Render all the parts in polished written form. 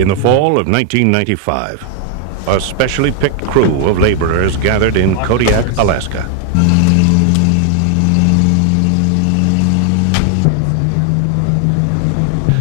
In the fall of 1995, a specially picked crew of laborers gathered in Kodiak, Alaska.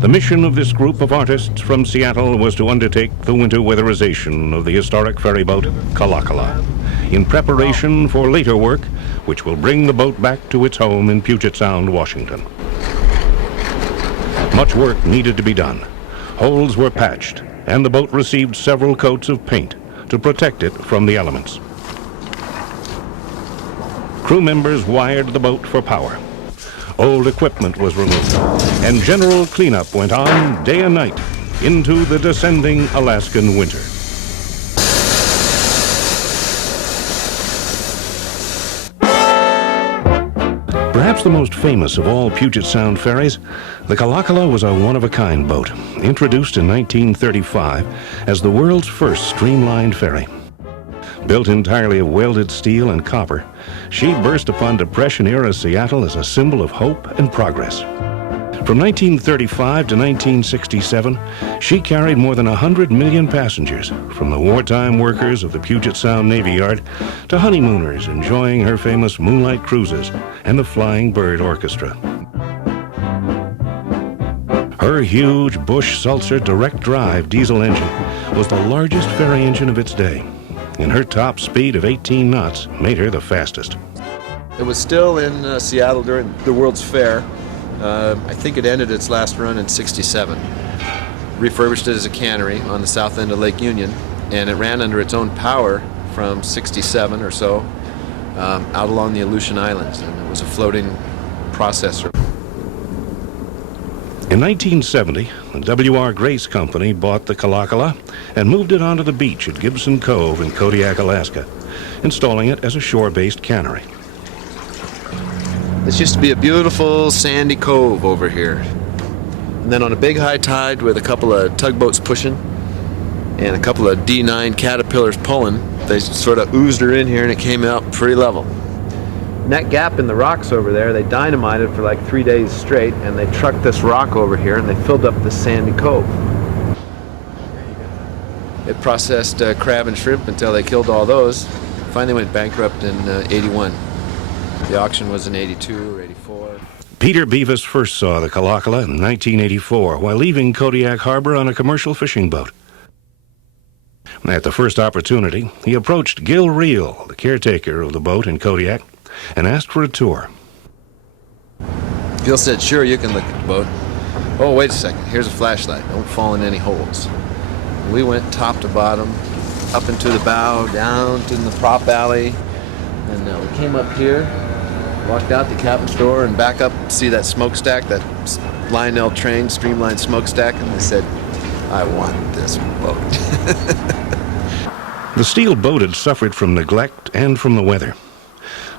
The mission of this group of artists from Seattle was to undertake the winter weatherization of the historic ferry boat Kalakala, in preparation for later work which will bring the boat back to its home in Puget Sound, Washington. Much work needed to be done. Holes were patched, and the boat received several coats of paint to protect it from the elements. Crew members wired the boat for power. Old equipment was removed, and general cleanup went on day and night into the descending Alaskan winter. Perhaps the most famous of all Puget Sound ferries, the Kalakala was a one-of-a-kind boat, introduced in 1935 as the world's first streamlined ferry. Built entirely of welded steel and copper, she burst upon Depression-era Seattle as a symbol of hope and progress. From 1935 to 1967, she carried more than 100 million passengers, from the wartime workers of the Puget Sound Navy Yard to honeymooners enjoying her famous moonlight cruises and the Flying Bird Orchestra. Her huge Bush-Sulzer direct-drive diesel engine was the largest ferry engine of its day, and her top speed of 18 knots made her the fastest. It was still in Seattle during the World's Fair. I think it ended its last run in '67. Refurbished it as a cannery on the south end of Lake Union, and it ran under its own power from '67 or so out along the Aleutian Islands, and it was a floating processor. In 1970, the W.R. Grace Company bought the Kalakala and moved it onto the beach at Gibson Cove in Kodiak, Alaska, installing it as a shore-based cannery. This used to be a beautiful sandy cove over here. And then on a big high tide with a couple of tugboats pushing and a couple of D9 Caterpillars pulling, they sort of oozed her in here and it came out pretty level. And that gap in the rocks over there, they dynamited for like 3 days straight, and they trucked this rock over here and they filled up this sandy cove. It processed crab and shrimp until they killed all those. Finally went bankrupt in '81. The auction was in '82 or '84. Peter Bevis first saw the Kalakala in 1984 while leaving Kodiak Harbor on a commercial fishing boat. At the first opportunity, he approached Gil Reel, the caretaker of the boat in Kodiak, and asked for a tour. Gil said, "Sure, you can look at the boat." "Oh, wait a second, here's a flashlight. Don't fall in any holes." We went top to bottom, up into the bow, down to the prop alley, and we came up here, walked out the cabin's door, and back up to see that smokestack, that Lionel Train streamlined smokestack, and they said, "I want this boat." The steel boat had suffered from neglect and from the weather.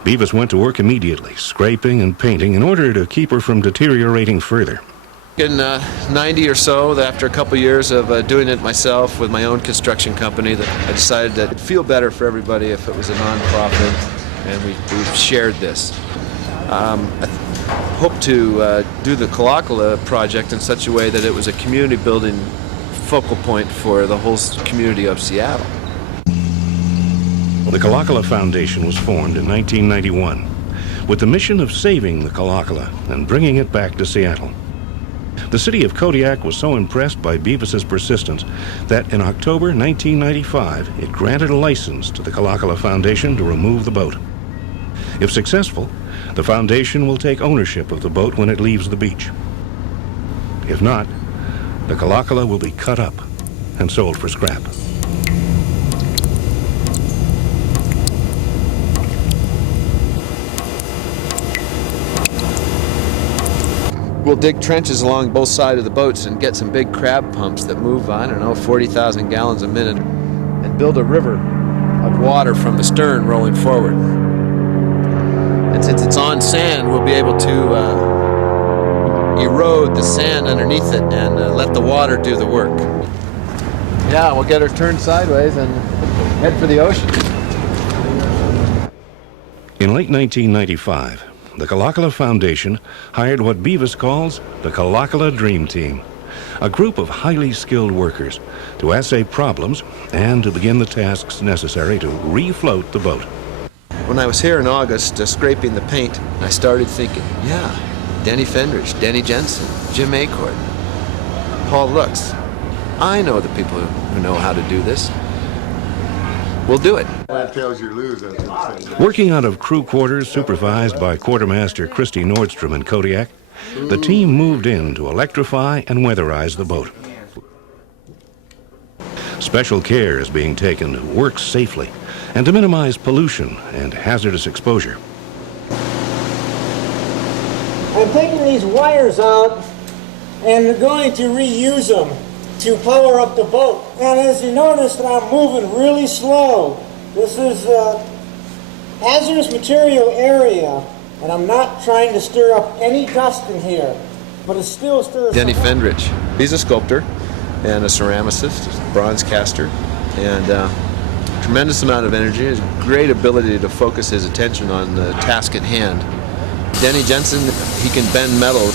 Bevis went to work immediately, scraping and painting in order to keep her from deteriorating further. In '90 or so, after a couple years of doing it myself with my own construction company, that I decided that it'd feel better for everybody if it was a non-profit and we shared this. I hope to do the Kalakala project in such a way that it was a community building focal point for the whole community of Seattle. The Kalakala Foundation was formed in 1991 with the mission of saving the Kalakala and bringing it back to Seattle. The city of Kodiak was so impressed by Bevis's persistence that in October 1995 it granted a license to the Kalakala Foundation to remove the boat. If successful, the foundation will take ownership of the boat when it leaves the beach. If not, the Kalakala will be cut up and sold for scrap. We'll dig trenches along both sides of the boats and get some big crab pumps that move, 40,000 gallons a minute, and build a river of water from the stern rolling forward. And since it's on sand, we'll be able to erode the sand underneath it and let the water do the work. Yeah, we'll get her turned sideways and head for the ocean. In late 1995, the Kalakala Foundation hired what Bevis calls the Kalakala Dream Team a group of highly skilled workers to assay problems and to begin the tasks necessary to refloat the boat. When I was here in August scraping the paint, I started thinking, yeah, Denny Fendrich, Denny Jensen, Jim Acord, Paul Lux. I know the people who know how to do this. We'll do it. Working out of crew quarters supervised by Quartermaster Christy Nordstrom in Kodiak, the team moved in to electrify and weatherize the boat. Special care is being taken to work safely and to minimize pollution and hazardous exposure. I'm taking these wires out and we're going to reuse them to power up the boat. And as you notice, that I'm moving really slow. This is a hazardous material area, and I'm not trying to stir up any dust in here, but it still stirs. Denny Fendrich, he's a sculptor and a ceramicist, bronze caster, and tremendous amount of energy, his great ability to focus his attention on the task at hand. Denny Jensen, he can bend metal.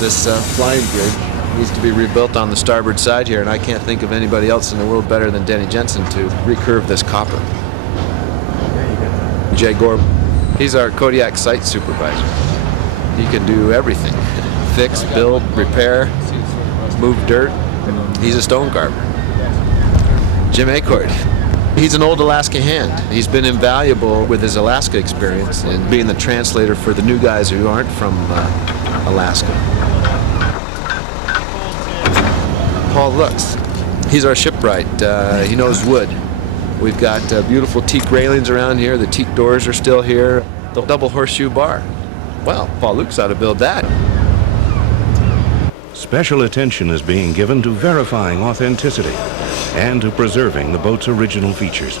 This flying bridge needs to be rebuilt on the starboard side here, and I can't think of anybody else in the world better than Denny Jensen to recurve this copper. Jay Gore, he's our Kodiak site supervisor. He can do everything. Fix, build, repair, move dirt. He's a stone carver. Jim Acord, he's an old Alaska hand. He's been invaluable with his Alaska experience and being the translator for the new guys who aren't from Alaska. Paul Lux, he's our shipwright. He knows wood. We've got beautiful teak railings around here. The teak doors are still here. The double horseshoe bar. Well, Paul Lux ought to build that. Special attention is being given to verifying authenticity and to preserving the boat's original features.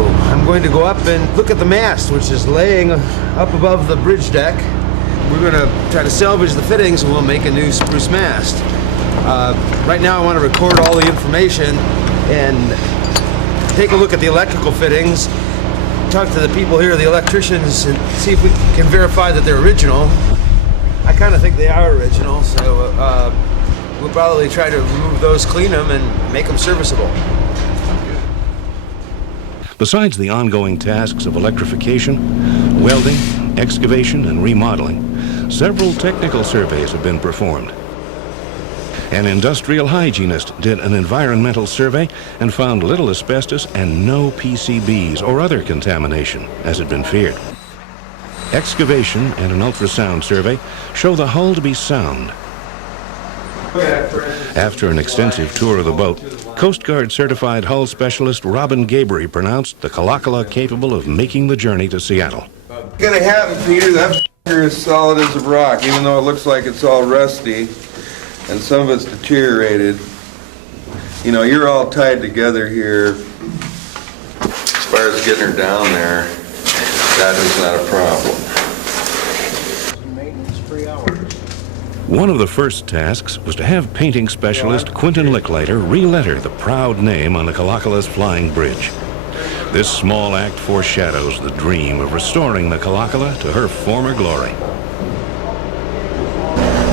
I'm going to go up and look at the mast, which is laying up above the bridge deck. We're going to try to salvage the fittings and we'll make a new spruce mast. Right now I want to record all the information and take a look at the electrical fittings, talk to the people here, the electricians, and see if we can verify that they're original. I kind of think they are original, so we'll probably try to remove those, clean them, and make them serviceable. Besides the ongoing tasks of electrification, welding, excavation, and remodeling, several technical surveys have been performed. An industrial hygienist did an environmental survey and found little asbestos and no PCBs or other contamination, as had been feared. Excavation and an ultrasound survey show the hull to be sound. After an extensive tour of the boat, Coast Guard certified hull specialist Robin Gabry pronounced the Kalakala capable of making the journey to Seattle. What's gonna happen, Peter? That f***er is solid as a rock, even though it looks like it's all rusty and some of it's deteriorated. You know, you're all tied together here. As far as getting her down there, that is not a problem. One of the first tasks was to have painting specialist Quentin Licklighter re-letter the proud name on the Kalakala's flying bridge. This small act foreshadows the dream of restoring the Kalakala to her former glory.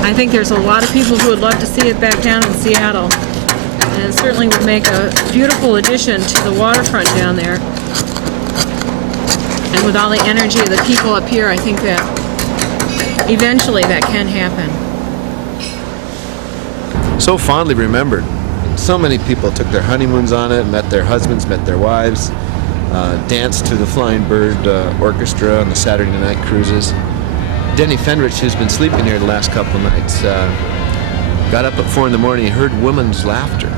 I think there's a lot of people who would love to see it back down in Seattle, and it certainly would make a beautiful addition to the waterfront down there. And with all the energy of the people up here, I think that eventually that can happen. So fondly remembered. So many people took their honeymoons on it, met their husbands, met their wives, danced to the Flying Bird Orchestra on the Saturday night cruises. Denny Fendrich, who's been sleeping here the last couple of nights, got up at 4 in the morning, he heard women's laughter.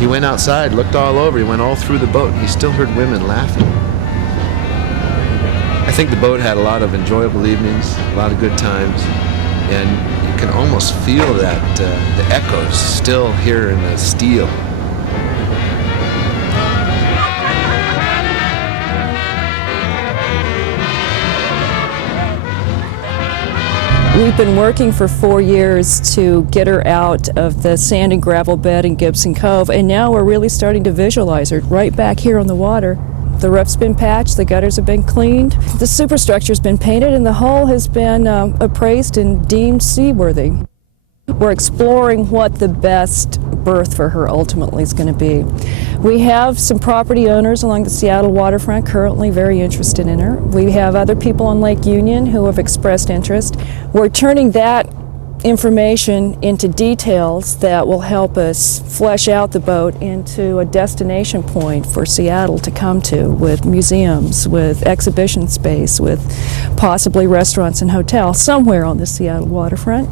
He went outside, looked all over, he went all through the boat, he still heard women laughing. I think the boat had a lot of enjoyable evenings, a lot of good times, and you can almost feel that the echoes still here in the steel. We've been working for 4 years to get her out of the sand and gravel bed in Gibson Cove, and now we're really starting to visualize her right back here on the water. The roof's been patched, the gutters have been cleaned, the superstructure's been painted, and the hull has been appraised and deemed seaworthy. We're exploring what the best berth for her ultimately is going to be. We have some property owners along the Seattle waterfront currently very interested in her. We have other people on Lake Union who have expressed interest. We're turning that information into details that will help us flesh out the boat into a destination point for Seattle to come to, with museums, with exhibition space, with possibly restaurants and hotels somewhere on the Seattle waterfront.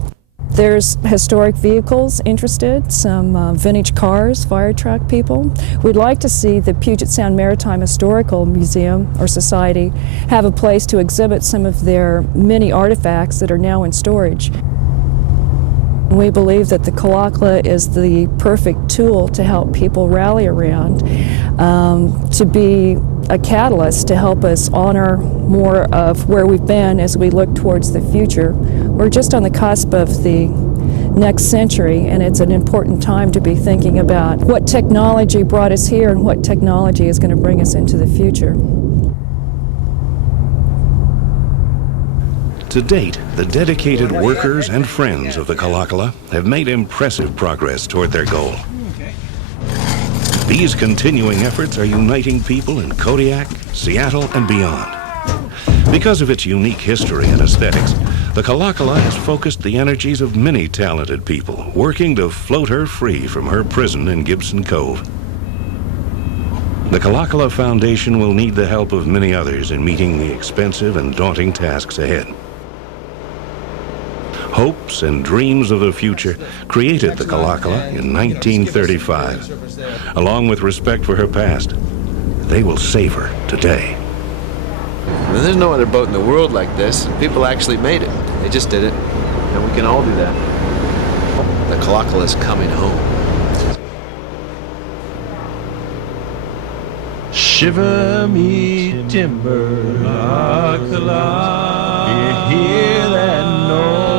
There's historic vehicles interested, some vintage cars, fire truck people. We'd like to see the Puget Sound Maritime Historical Museum or Society have a place to exhibit some of their many artifacts that are now in storage. We believe that the Kalakala is the perfect tool to help people rally around, to be a catalyst to help us honor more of where we've been as we look towards the future. We're just on the cusp of the next century, and it's an important time to be thinking about what technology brought us here and what technology is going to bring us into the future. To date, the dedicated workers and friends of the Kalakala have made impressive progress toward their goal. These continuing efforts are uniting people in Kodiak, Seattle, and beyond. Because of its unique history and aesthetics, the Kalakala has focused the energies of many talented people working to float her free from her prison in Gibson Cove. The Kalakala Foundation will need the help of many others in meeting the expensive and daunting tasks ahead. Hopes and dreams of the future created the Kalakala in 1935. Along with respect for her past, they will save her today. There's no other boat in the world like this. People actually made it. They just did it. And we can all do that. The Kalakala is coming home. Shiver me timber, Kalakala. You hear that noise?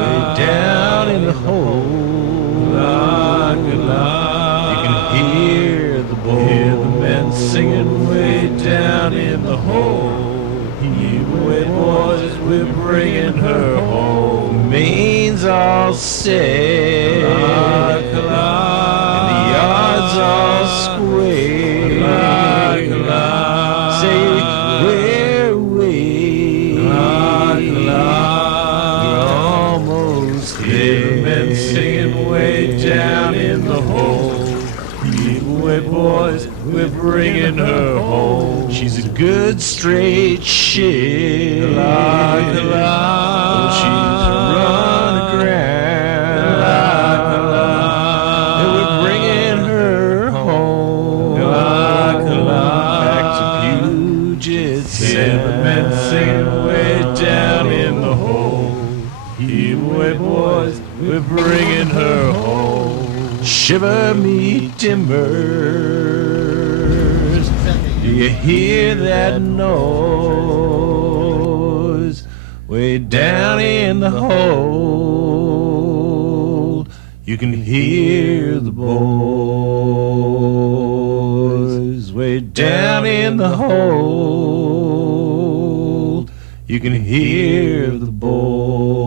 Way down in the hole. You can hear the men singing way down in the hole. You wait, boys, we're bringing her home. Main's all set, and the yards all square. Say we're away, we're almost there. Men singing way down in the hole. Wait, boys, we're bringing her home. She's a good straight ship. She's run aground. And we're bringing her home. Back to Puget Sound. The men singing way down in the hole. Wait, boys, we're bringing her home. Shiver me timbers, do you hear that noise? Way down in the hold, you can hear the boys. Way down in the hold, you can hear the boys.